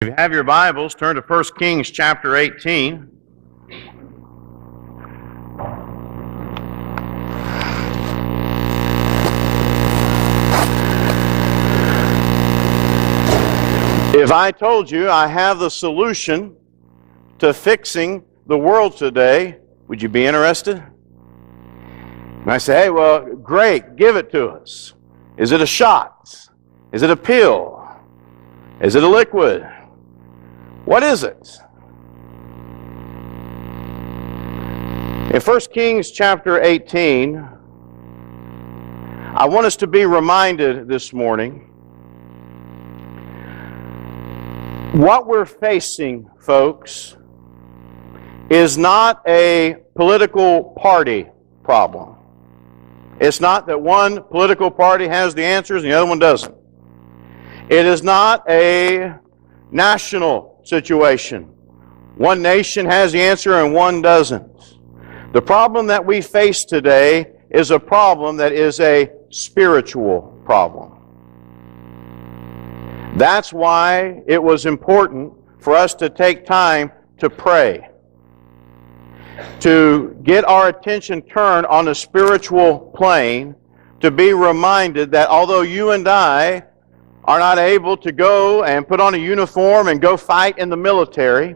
If you have your Bibles, turn to 1 Kings chapter 18. If I told you I have the solution to fixing the world today, would you be interested? And I say, hey, well, great, give it to us. Is it a shot? Is it a pill? Is it a liquid? What is it? In 1 Kings chapter 18, I want us to be reminded this morning what we're facing, folks, is not a political party problem. It's not that one political party has the answers and the other one doesn't. It is not a national situation. One nation has the answer and one doesn't. The problem that we face today is a problem that is a spiritual problem. That's why it was important for us to take time to pray, to get our attention turned on the spiritual plane, to be reminded that although you and I are not able to go and put on a uniform and go fight in the military,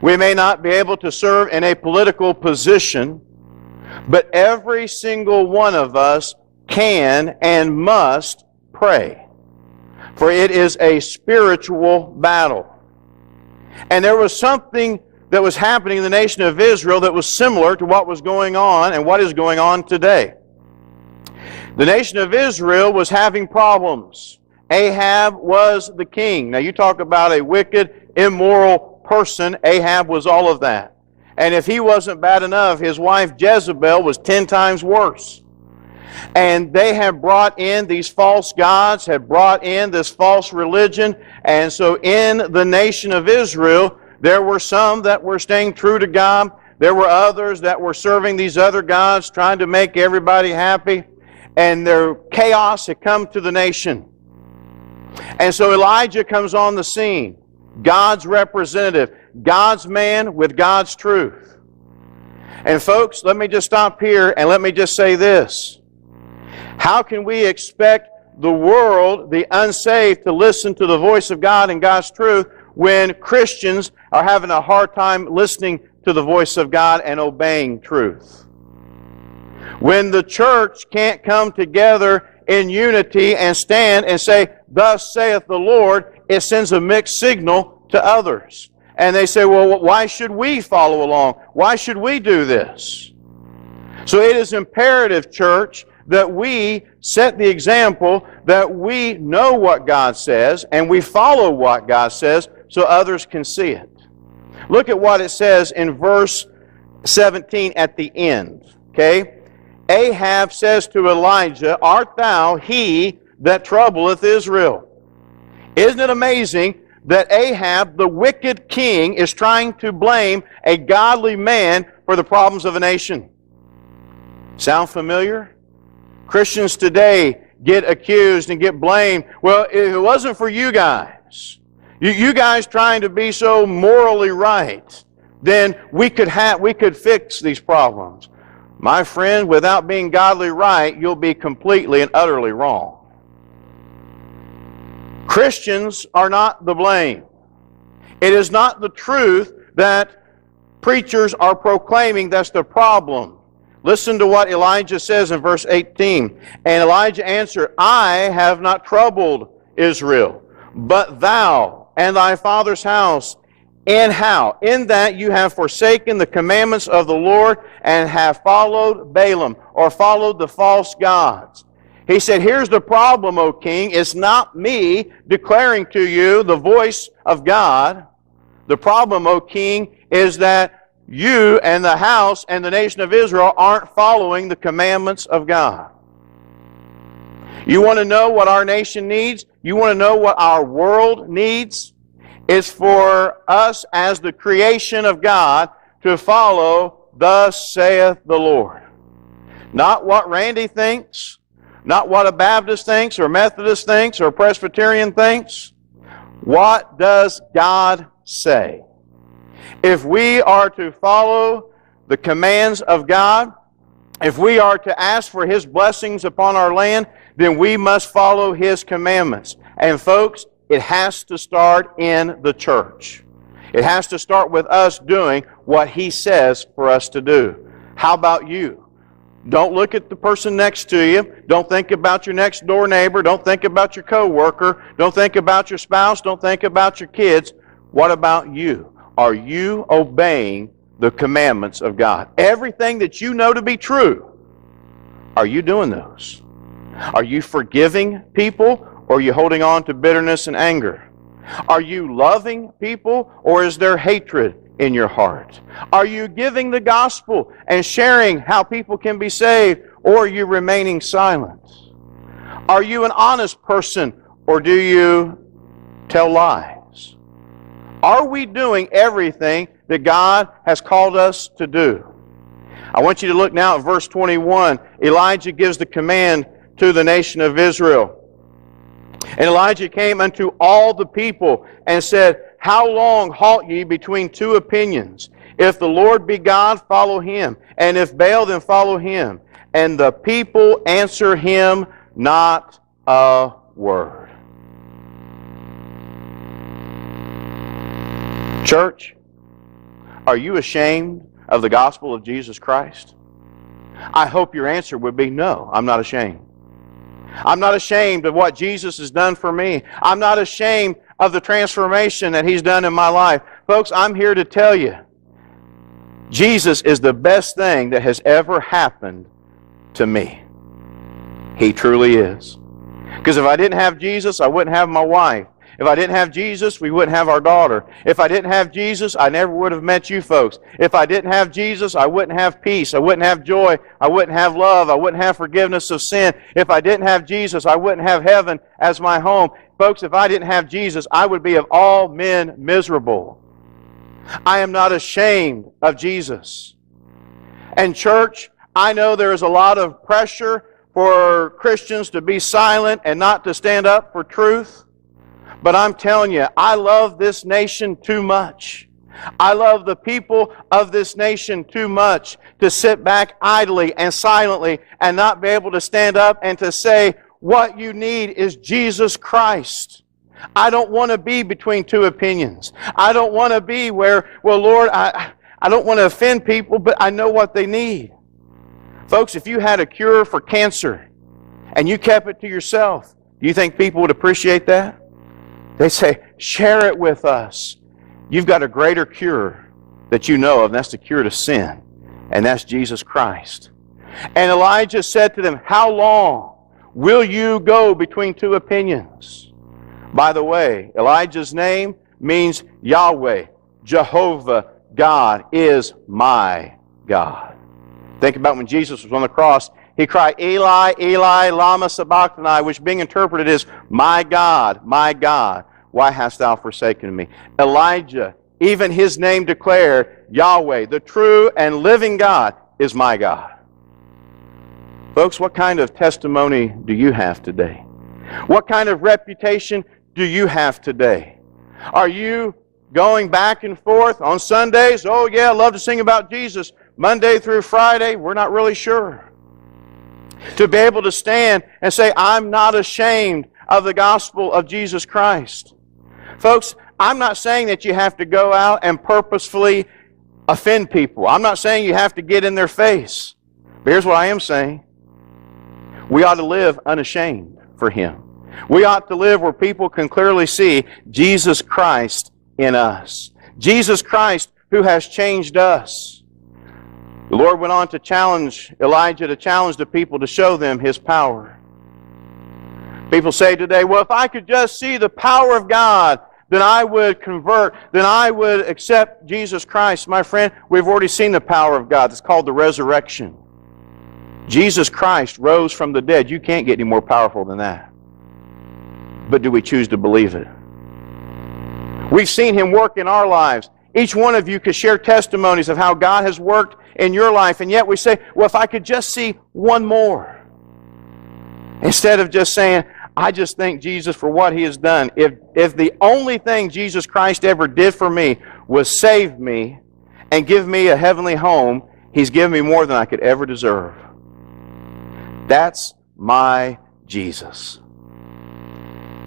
we may not be able to serve in a political position, but every single one of us can and must pray. For it is a spiritual battle. And there was something that was happening in the nation of Israel that was similar to what was going on and what is going on today. The nation of Israel was having problems. Ahab was the king. Now you talk about a wicked, immoral person. Ahab was all of that. And if he wasn't bad enough, his wife Jezebel was 10 times worse. And they have brought in these false gods, had brought in this false religion. And so in the nation of Israel, there were some that were staying true to God. There were others that were serving these other gods, trying to make everybody happy. And their chaos had come to the nation. And so Elijah comes on the scene, God's representative, God's man with God's truth. And folks, let me just stop here and let me just say this. How can we expect the world, the unsaved, to listen to the voice of God and God's truth when Christians are having a hard time listening to the voice of God and obeying truth? When the church can't come together in unity and stand and say, "Thus saith the Lord," it sends a mixed signal to others. And they say, well, why should we follow along? Why should we do this? So it is imperative, church, that we set the example, that we know what God says, and we follow what God says so others can see it. Look at what it says in verse 17 at the end. Okay? Ahab says to Elijah, "Art thou he that troubleth Israel?" Isn't it amazing that Ahab, the wicked king, is trying to blame a godly man for the problems of a nation? Sound familiar? Christians today get accused and get blamed. Well, if it wasn't for you guys, you guys trying to be so morally right, then we could fix these problems. My friend, without being godly right, you'll be completely and utterly wrong. Christians are not the blame. It is not the truth that preachers are proclaiming that's the problem. Listen to what Elijah says in verse 18. And Elijah answered, "I have not troubled Israel, but thou and thy father's house. And how? In that you have forsaken the commandments of the Lord and have followed Balaam," or followed the false gods. He said, here's the problem, O king. It's not me declaring to you the voice of God. The problem, O king, is that you and the house and the nation of Israel aren't following the commandments of God. You want to know what our nation needs? You want to know what our world needs? It's for us as the creation of God to follow, "Thus saith the Lord." Not what Randy thinks, not what a Baptist thinks or Methodist thinks or Presbyterian thinks. What does God say? If we are to follow the commands of God, if we are to ask for His blessings upon our land, then we must follow His commandments. And folks, it has to start in the church. It has to start with us doing what He says for us to do. How about you? Don't look at the person next to you. Don't think about your next door neighbor. Don't think about your coworker. Don't think about your spouse. Don't think about your kids. What about you? Are you obeying the commandments of God? Everything that you know to be true, are you doing those? Are you forgiving people, or are you holding on to bitterness and anger? Are you loving people, or is there hatred in your heart? Are you giving the gospel and sharing how people can be saved, or are you remaining silent? Are you an honest person, or do you tell lies? Are we doing everything that God has called us to do? I want you to look now at verse 21. Elijah gives the command to the nation of Israel. And Elijah came unto all the people and said, How long halt ye between two opinions? If the Lord be God, follow Him. And if Baal, then follow him. And the people answer him not a word. Church, are you ashamed of the gospel of Jesus Christ? I hope your answer would be no, I'm not ashamed. I'm not ashamed of what Jesus has done for me. I'm not ashamed of the transformation that He's done in my life. Folks, I'm here to tell you, Jesus is the best thing that has ever happened to me. He truly is. Because if I didn't have Jesus, I wouldn't have my wife. If I didn't have Jesus, we wouldn't have our daughter. If I didn't have Jesus, I never would have met you folks. If I didn't have Jesus, I wouldn't have peace. I wouldn't have joy. I wouldn't have love. I wouldn't have forgiveness of sin. If I didn't have Jesus, I wouldn't have heaven as my home. Folks, if I didn't have Jesus, I would be of all men miserable. I am not ashamed of Jesus. And church, I know there is a lot of pressure for Christians to be silent and not to stand up for truth. But I'm telling you, I love this nation too much. I love the people of this nation too much to sit back idly and silently and not be able to stand up and to say, what you need is Jesus Christ. I don't want to be between two opinions. I don't want to be where, well, Lord, I don't want to offend people, but I know what they need. Folks, if you had a cure for cancer and you kept it to yourself, do you think people would appreciate that? They say, share it with us. You've got a greater cure that you know of, and that's the cure to sin, and that's Jesus Christ. And Elijah said to them, how long will you go between two opinions? By the way, Elijah's name means Yahweh, Jehovah, God is my God. Think about when Jesus was on the cross. He cried, Eli, Eli, lama sabachthani, which being interpreted is, my God, why hast thou forsaken me? Elijah, even his name declared, Yahweh, the true and living God, is my God. Folks, what kind of testimony do you have today? What kind of reputation do you have today? Are you going back and forth on Sundays? Oh yeah, I love to sing about Jesus. Monday through Friday, we're not really sure. To be able to stand and say, I'm not ashamed of the gospel of Jesus Christ. Folks, I'm not saying that you have to go out and purposefully offend people. I'm not saying you have to get in their face. But here's what I am saying. We ought to live unashamed for Him. We ought to live where people can clearly see Jesus Christ in us. Jesus Christ who has changed us. The Lord went on to challenge Elijah, to challenge the people, to show them His power. People say today, well, if I could just see the power of God, then I would convert, then I would accept Jesus Christ. My friend, we've already seen the power of God. It's called the resurrection. Jesus Christ rose from the dead. You can't get any more powerful than that. But do we choose to believe it? We've seen Him work in our lives. Each one of you could share testimonies of how God has worked in your life, and yet we say, well, if I could just see one more. Instead of just saying, I just thank Jesus for what He has done. If the only thing Jesus Christ ever did for me was save me and give me a heavenly home, He's given me more than I could ever deserve. That's my Jesus.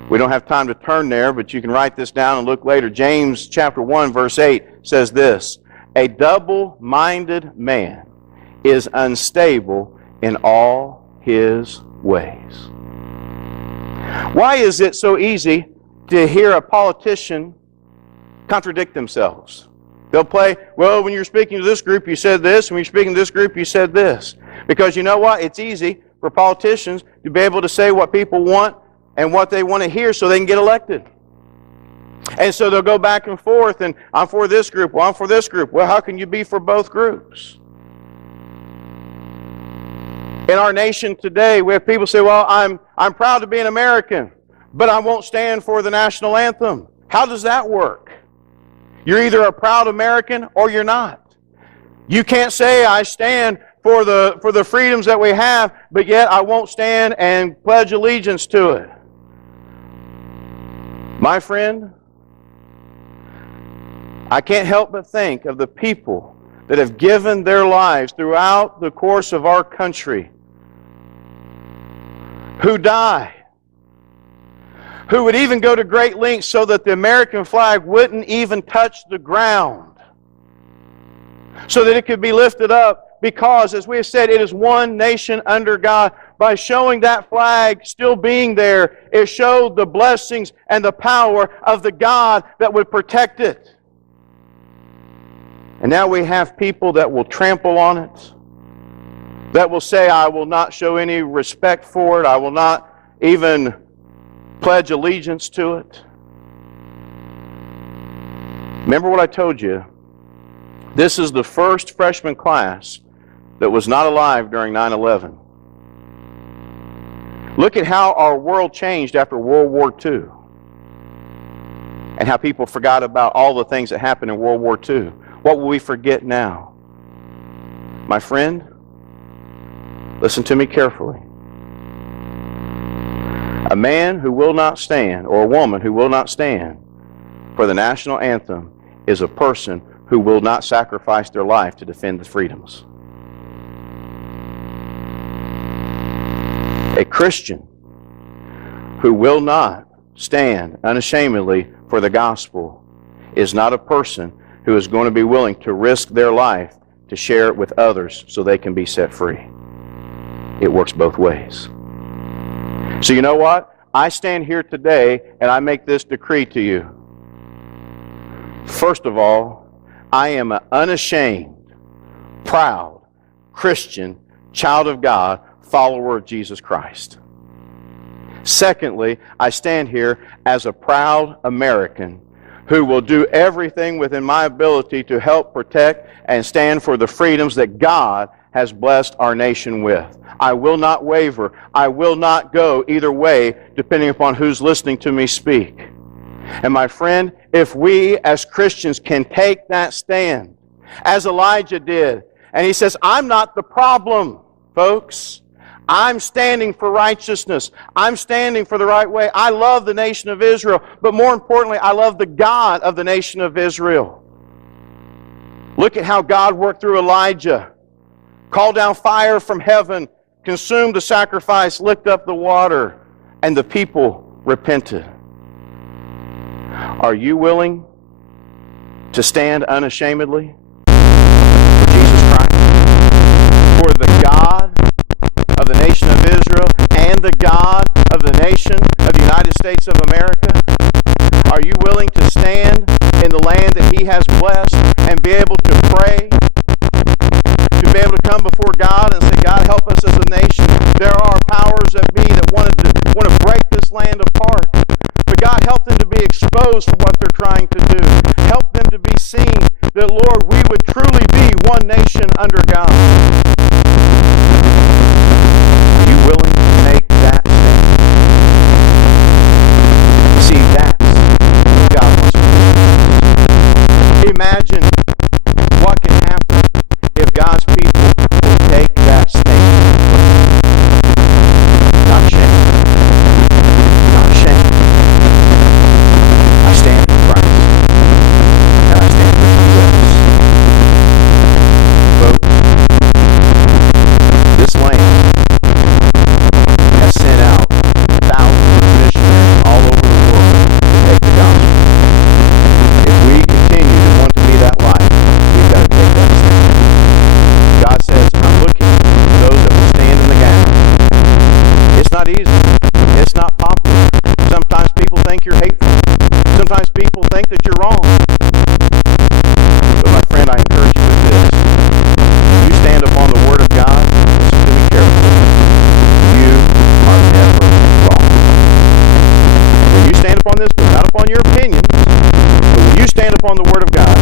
We don't have time to turn there, but you can write this down and look later. James chapter 1, verse 8 says this, "A double-minded man is unstable in all his ways." Why is it so easy to hear a politician contradict themselves? They'll play, well, when you're speaking to this group, you said this, and when you're speaking to this group, you said this. Because you know what? It's easy for politicians to be able to say what people want and what they want to hear so they can get elected. And so they'll go back and forth, and I'm for this group, well, I'm for this group. Well, how can you be for both groups? In our nation today, we have people say, well, I'm proud to be an American, but I won't stand for the national anthem. How does that work? You're either a proud American or you're not. You can't say, I stand for the freedoms that we have, but yet I won't stand and pledge allegiance to it. My friend, I can't help but think of the people that have given their lives throughout the course of our country, who die, who would even go to great lengths so that the American flag wouldn't even touch the ground, so that it could be lifted up, because, as we have said, it is one nation under God. By showing that flag still being there, it showed the blessings and the power of the God that would protect it. And now we have people that will trample on it, that will say, I will not show any respect for it, I will not even pledge allegiance to it. Remember what I told you? This is the first freshman class that was not alive during 9/11. Look at how our world changed after World War II, and how people forgot about all the things that happened in World War II. What will we forget now? My friend, listen to me carefully. A man who will not stand, or a woman who will not stand for the national anthem, is a person who will not sacrifice their life to defend the freedoms. A Christian who will not stand unashamedly for the gospel is not a person who is going to be willing to risk their life to share it with others so they can be set free. It works both ways. So you know what? I stand here today and I make this decree to you. First of all, I am an unashamed, proud, Christian, child of God, follower of Jesus Christ. Secondly, I stand here as a proud American who will do everything within my ability to help protect and stand for the freedoms that God has blessed our nation with. I will not waver. I will not go either way, depending upon who's listening to me speak. And my friend, if we as Christians can take that stand, as Elijah did, and he says, I'm not the problem, folks. I'm standing for righteousness. I'm standing for the right way. I love the nation of Israel, but more importantly, I love the God of the nation of Israel. Look at how God worked through Elijah. Called down fire from heaven, consumed the sacrifice, licked up the water, and the people repented. Are you willing to stand unashamedly for Jesus Christ, for the God of the nation of Israel and the God of the nation of the United States of America? Are you willing to stand in the land that He has blessed and be able to pray, to be able to come before God and say, God, help us as a nation? There are powers that be that want to break this land apart. But God, help them to be exposed for what they're trying to do. Help them to be seen that, Lord, we would truly be one nation under God. Are you willing to make that stand? See, that's what God wants to do. Imagine what can happen if God's people will take that stand. Not shame. wrong. But my friend, I encourage you with this. If you stand upon the Word of God, listen to me carefully. You are never wrong. When you stand upon this book, not upon your opinions, but when you stand upon the Word of God,